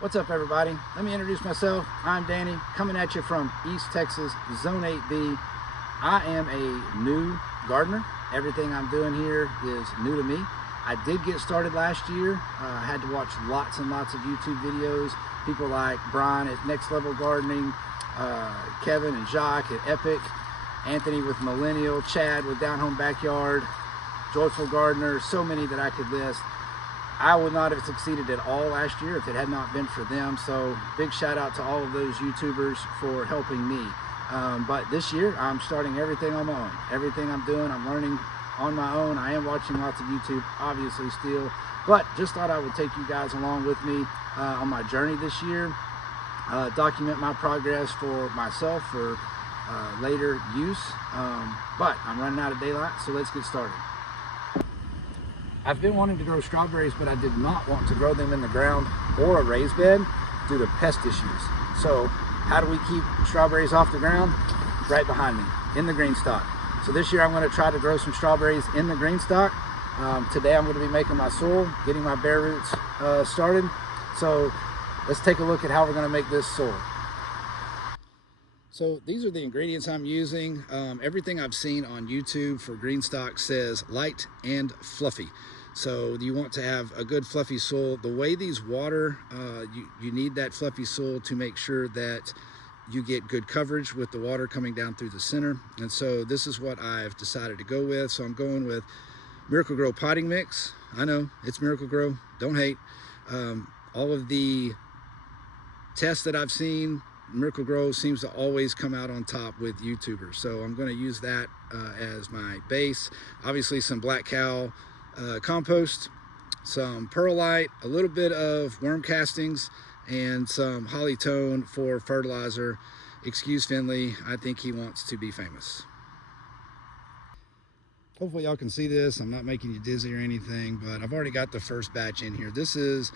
What's up, everybody? Let me introduce myself. I'm Danny, coming at you from East Texas, Zone 8B. I am a new gardener. Everything I'm doing here is new to me. I did get started last year. I had to watch lots and lots of YouTube videos. People like Brian at Next Level Gardening, Kevin and Jacques at Epic, Anthony with Millennial, Chad with Down Home Backyard, Joyful Gardener, so many that I could list. I would not have succeeded at all last year if it had not been for them. So big shout out to all of those YouTubers for helping me. But this year I'm starting everything on my own. Everything I'm doing, I'm learning on my own. I am watching lots of YouTube, obviously still, but just thought I would take you guys along with me on my journey this year. Document my progress for myself for later use. But I'm running out of daylight, so let's get started. I've been wanting to grow strawberries, but I did not want to grow them in the ground or a raised bed due to pest issues. So how do we keep strawberries off the ground? Right behind me, in the Greenstalk. So this year I'm going to try to grow some strawberries in the Greenstalk. Today I'm going to be making my soil, getting my bare roots started. So let's take a look at how we're going to make this soil. So these are the ingredients I'm using. Everything I've seen on YouTube for Greenstalk says light and fluffy. So you want to have a good fluffy soil. The way these water, you need that fluffy soil to make sure that you get good coverage with the water coming down through the center. And so this is what I've decided to go with. So I'm going with Miracle Grow potting mix. I know it's Miracle Grow, don't hate. All of the tests that I've seen, Miracle Grow seems to always come out on top with YouTubers. So I'm going to use that as my base. Obviously some Black Cow compost, some perlite, a little bit of worm castings, and some holly tone for fertilizer. Excuse Finley, I think he wants to be famous. Hopefully y'all can see this. I'm not making you dizzy or anything, but I've already got the first batch in here. This is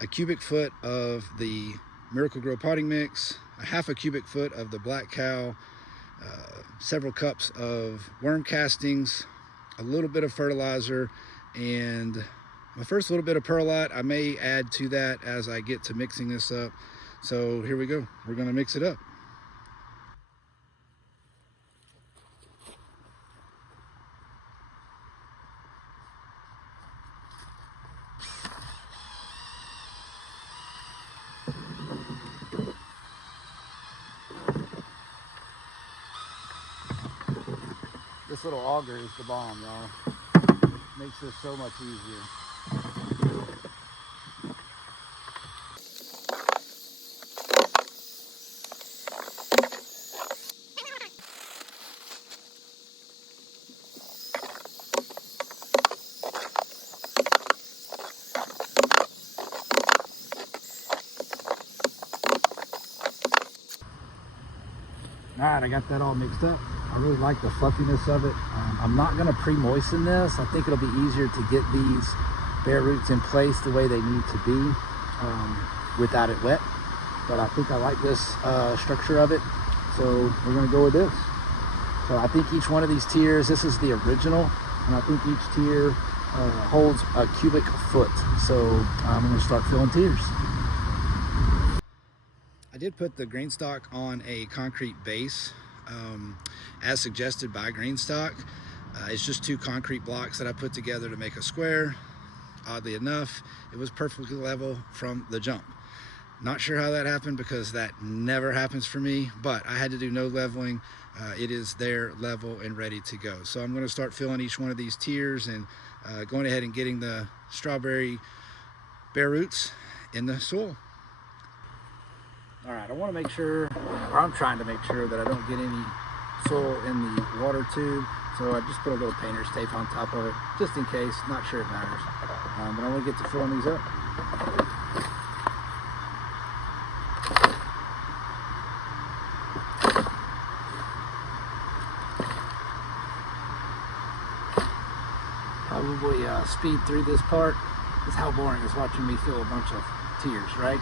a cubic foot of the Miracle Grow potting mix, a half a cubic foot of the Black Cow, several cups of worm castings, a little bit of fertilizer, and my first little bit of perlite. I may add to that as I get to mixing this up. So here we go. We're going to mix it up. This little auger is the bomb, y'all. Makes this so much easier. All right, I got that all mixed up. I really like the fluffiness of it. I'm not gonna pre-moisten this. I think it'll be easier to get these bare roots in place the way they need to be without it wet. But I think I like this structure of it. So we're gonna go with this. So I think each one of these tiers, this is the original, and I think each tier holds a cubic foot. So I'm gonna start filling tiers. I did put the Greenstalk on a concrete base as suggested by Greenstalk. It's just 2 concrete blocks that I put together to make a square. Oddly enough, it was perfectly level from the jump. Not sure how that happened because that never happens for me, but I had to do no leveling. It is there level and ready to go. So I'm going to start filling each one of these tiers and going ahead and getting the strawberry bare roots in the soil. All right, I want to make sure, or I'm trying to make sure that I don't get any soil in the water tube. So I just put a little painter's tape on top of it, just in case. Not sure it matters. But I want to get to filling these up. Probably speed through this part. Is how boring is watching me fill a bunch of tiers, right?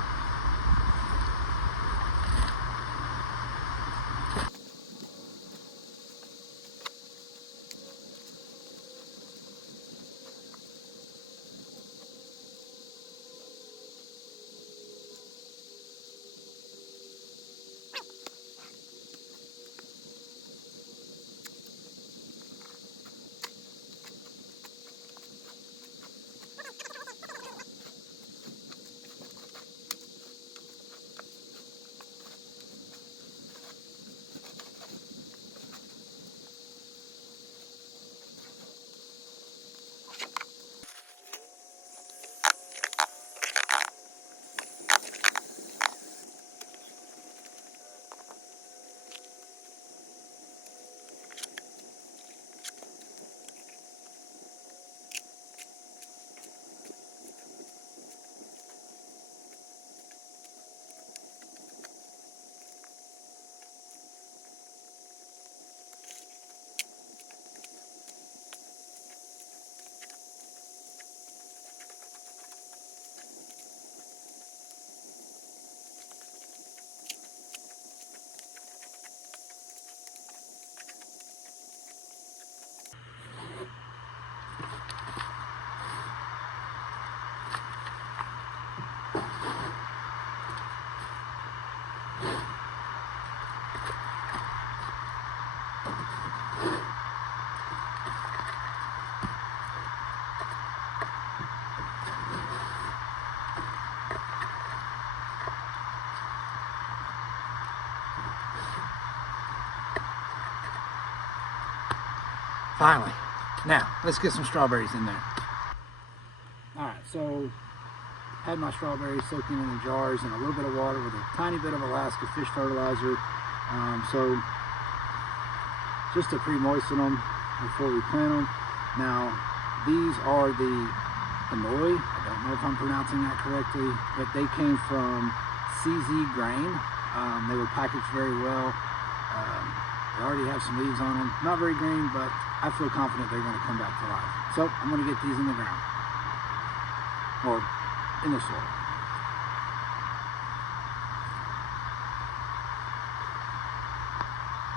Finally. Now, let's get some strawberries in there. All right, so had my strawberries soaking in the jars in a little bit of water with a tiny bit of Alaska fish fertilizer. So just to pre-moisten them before we plant them. Now, these are the Hanoi. I don't know if I'm pronouncing that correctly, but they came from CZ Grain. They were packaged very well. They already have some leaves on them. Not very green, but I feel confident they're going to come back to life. So I'm going to get these in the ground, or in the soil.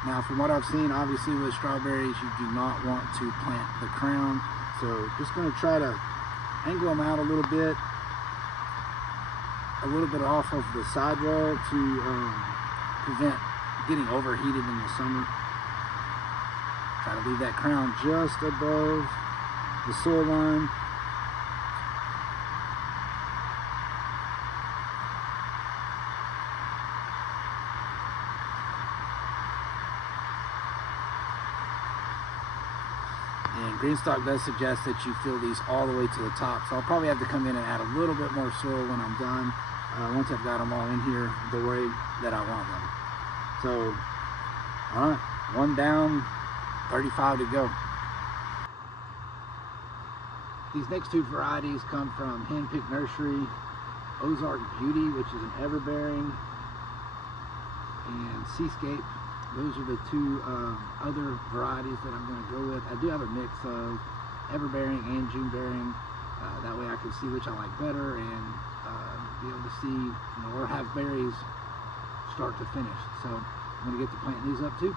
Now, from what I've seen, obviously with strawberries, you do not want to plant the crown. So just going to try to angle them out a little bit off of the sidewall to prevent getting overheated in the summer. Try to leave that crown just above the soil line. And Greenstalk does suggest that you fill these all the way to the top. So I'll probably have to come in and add a little bit more soil when I'm done. Once I've got them all in here the way that I want them. So, all right, one down, 35 to go. These next two varieties come from Handpicked Nursery, Ozark Beauty, which is an everbearing, and Seascape. Those are the two other varieties that I'm going to go with. I do have a mix of everbearing and June-bearing. That way I can see which I like better and be able to see, or have berries start to finish. So I'm going to get to planting these up too.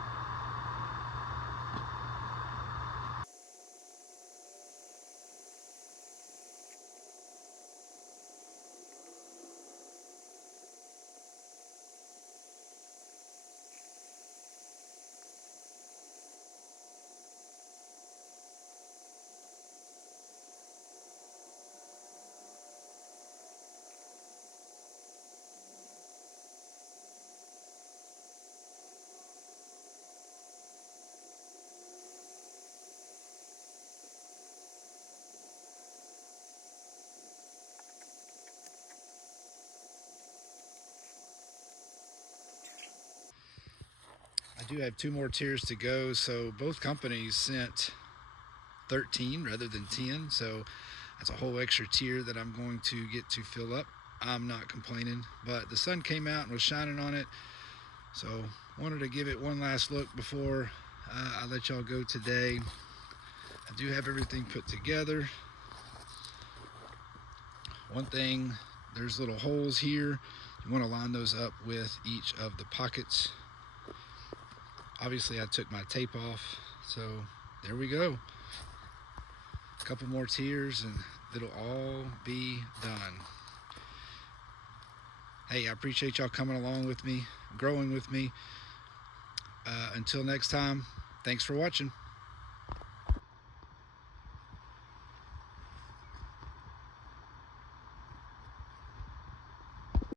I do have 2 more tiers to go, so both companies sent 13 rather than 10, so that's a whole extra tier that I'm going to get to fill up. I'm not complaining, but the sun came out and was shining on it, so wanted to give it one last look before I let y'all go today. I do have everything put together. One thing, there's little holes here. You want to line those up with each of the pockets. Obviously I took my tape off, so there we go. A couple more tiers and it'll all be done. Hey, I appreciate y'all coming along with me, growing with me. Until next time, thanks for watching.